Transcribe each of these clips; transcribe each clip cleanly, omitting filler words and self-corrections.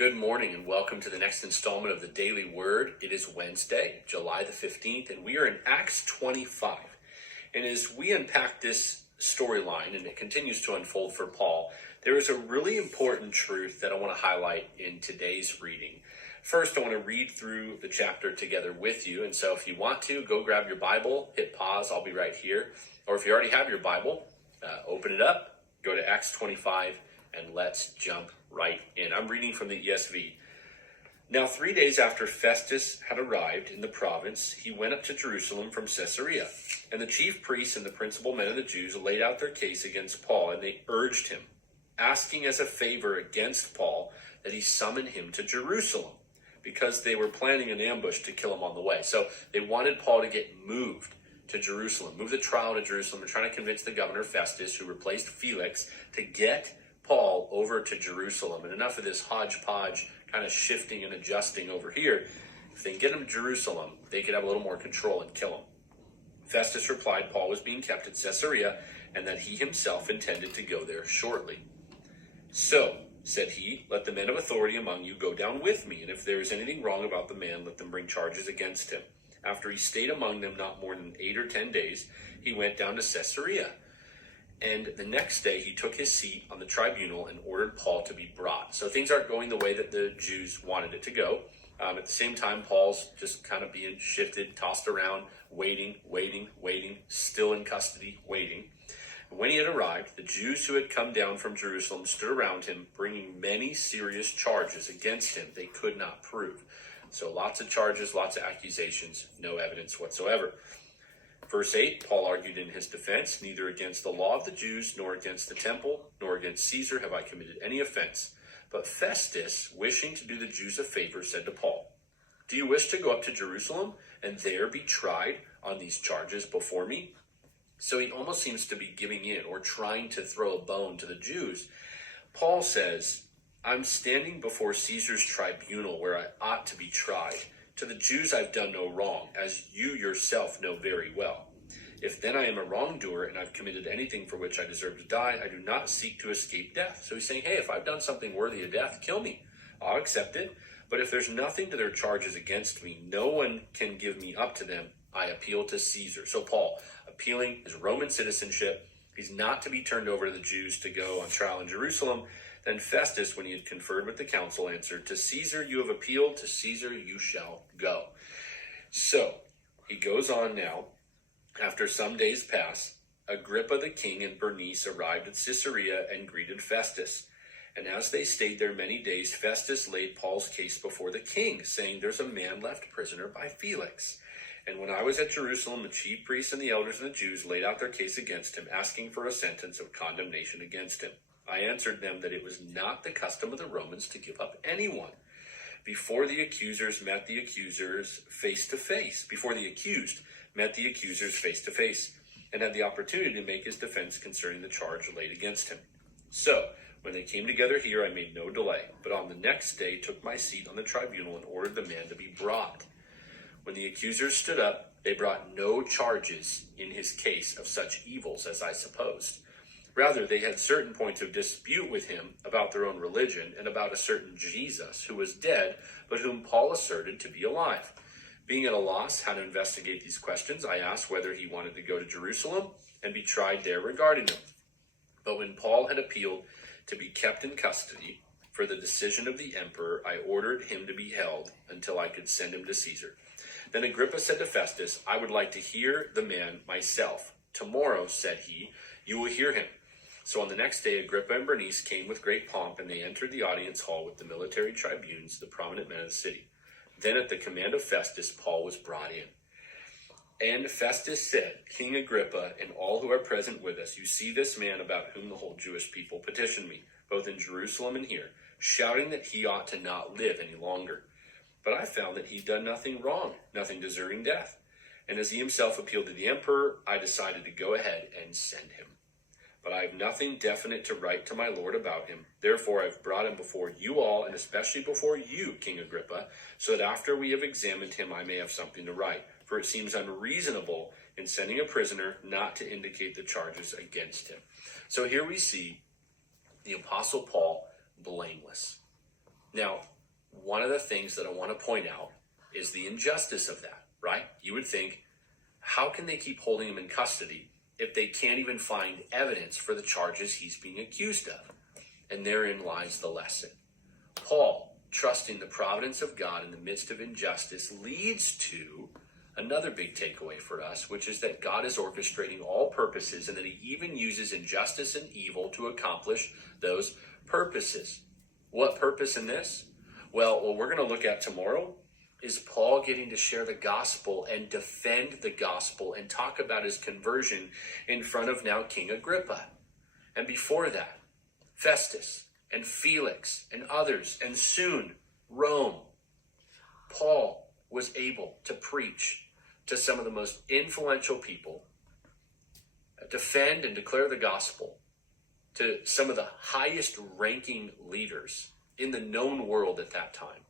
Good morning and welcome to the next installment of the Daily Word. It is Wednesday, July the 15th, and we are in Acts 25. And as we unpack this storyline, and it continues to unfold for Paul, there is a really important truth that I want to highlight in today's reading. First, I want to read through the chapter together with you. And so if you want to, go grab your Bible, hit pause, I'll be right here. Or if you already have your Bible, open it up, go to Acts 25, and let's jump right in. I'm reading from the ESV. Now 3 days after Festus had arrived in the province, he went up to Jerusalem from Caesarea. And the chief priests and the principal men of the Jews laid out their case against Paul, and they urged him, asking as a favor against Paul that he summon him to Jerusalem, because they were planning an ambush to kill him on the way. So they wanted Paul to get moved to Jerusalem, move the trial to Jerusalem. They're trying to convince the governor Festus, who replaced Felix, to get Paul over to Jerusalem. And enough of this hodgepodge kind of shifting and adjusting over here. If they can get him to Jerusalem, they could have a little more control and kill him. Festus replied Paul was being kept at Caesarea and that he himself intended to go there shortly. So, said he, let the men of authority among you go down with me, and if there is anything wrong about the man, let them bring charges against him. After he stayed among them not more than 8 or 10 days, he went down to Caesarea. And the next day he took his seat on the tribunal and ordered Paul to be brought. So things aren't going the way that the Jews wanted it to go. At the same time, Paul's just kind of being shifted, tossed around, waiting, still in custody, waiting. When he had arrived, the Jews who had come down from Jerusalem stood around him, bringing many serious charges against him they could not prove. So lots of charges, lots of accusations, no evidence whatsoever. Verse 8, Paul argued in his defense, neither against the law of the Jews, nor against the temple, nor against Caesar have I committed any offense. But Festus, wishing to do the Jews a favor, said to Paul, do you wish to go up to Jerusalem and there be tried on these charges before me? So he almost seems to be giving in or trying to throw a bone to the Jews. Paul says, I'm standing before Caesar's tribunal where I ought to be tried. To the Jews I've done no wrong, as you yourself know very well. If then I am a wrongdoer and I've committed anything for which I deserve to die, I do not seek to escape death. So he's saying, hey, if I've done something worthy of death, kill me. I'll accept it. But if there's nothing to their charges against me, no one can give me up to them. I appeal to Caesar. So Paul, appealing his Roman citizenship, he's not to be turned over to the Jews to go on trial in Jerusalem. Then Festus, when he had conferred with the council, answered, to Caesar you have appealed, to Caesar you shall go. So he goes on now. After some days pass, Agrippa the king and Bernice arrived at Caesarea and greeted Festus. And as they stayed there many days, Festus laid Paul's case before the king, saying, there's a man left prisoner by Felix. And when I was at Jerusalem, the chief priests and the elders and the Jews laid out their case against him, asking for a sentence of condemnation against him. I answered them that it was not the custom of the Romans to give up anyone. Before the accusers met the accusers face to face, and had the opportunity to make his defense concerning the charge laid against him. So, when they came together here, I made no delay, but on the next day took my seat on the tribunal and ordered the man to be brought. When the accusers stood up, they brought no charges in his case of such evils as I supposed. Rather, they had certain points of dispute with him about their own religion and about a certain Jesus who was dead, but whom Paul asserted to be alive. Being at a loss how to investigate these questions, I asked whether he wanted to go to Jerusalem and be tried there regarding them. But when Paul had appealed to be kept in custody for the decision of the emperor, I ordered him to be held until I could send him to Caesar. Then Agrippa said to Festus, I would like to hear the man myself. Tomorrow, said he, you will hear him. So on the next day, Agrippa and Bernice came with great pomp, and they entered the audience hall with the military tribunes, the prominent men of the city. Then at the command of Festus, Paul was brought in. And Festus said, King Agrippa, and all who are present with us, you see this man about whom the whole Jewish people petitioned me, both in Jerusalem and here, shouting that he ought to not live any longer. But I found that he'd done nothing wrong, nothing deserving death. And as he himself appealed to the emperor, I decided to go ahead and send him. But I have nothing definite to write to my lord about him. Therefore I've brought him before you all, and especially before you, King Agrippa, so that after we have examined him I may have something to write. For it seems unreasonable in sending a prisoner not to indicate the charges against him. So here we see the Apostle Paul blameless. Now, one of the things that I want to point out is the injustice of that, right? You would think, how can they keep holding him in custody if they can't even find evidence for the charges he's being accused of? And therein lies the lesson. Paul, trusting the providence of God in the midst of injustice, leads to another big takeaway for us, which is that God is orchestrating all purposes and that he even uses injustice and evil to accomplish those purposes. What purpose in this? Well, what we're going to look at tomorrow is Paul getting to share the gospel and defend the gospel and talk about his conversion in front of now King Agrippa. And before that, Festus and Felix and others, and soon Rome. Paul was able to preach to some of the most influential people, defend and declare the gospel to some of the highest ranking leaders in the known world at that time,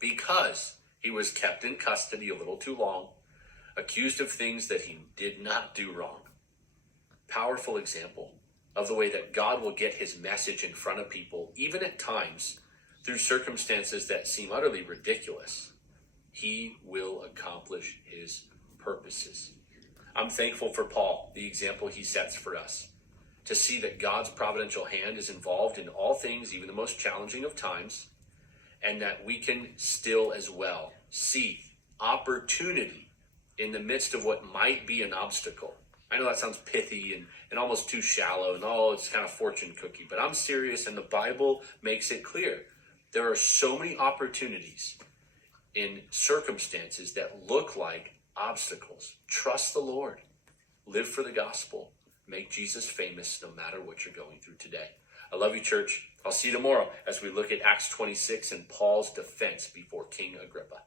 because he was kept in custody a little too long, accused of things that he did not do wrong. Powerful example of the way that God will get his message in front of people, even at times through circumstances that seem utterly ridiculous. He will accomplish his purposes. I'm thankful for Paul, the example he sets for us, to see that God's providential hand is involved in all things, even the most challenging of times, and that we can still as well see opportunity in the midst of what might be an obstacle. I know that sounds pithy and almost too shallow and it's kind of fortune cookie, but I'm serious, and the Bible makes it clear. There are so many opportunities in circumstances that look like obstacles. Trust the Lord. Live for the gospel. Make Jesus famous no matter what you're going through today. I love you, church. I'll see you tomorrow as we look at Acts 26 and Paul's defense before King Agrippa.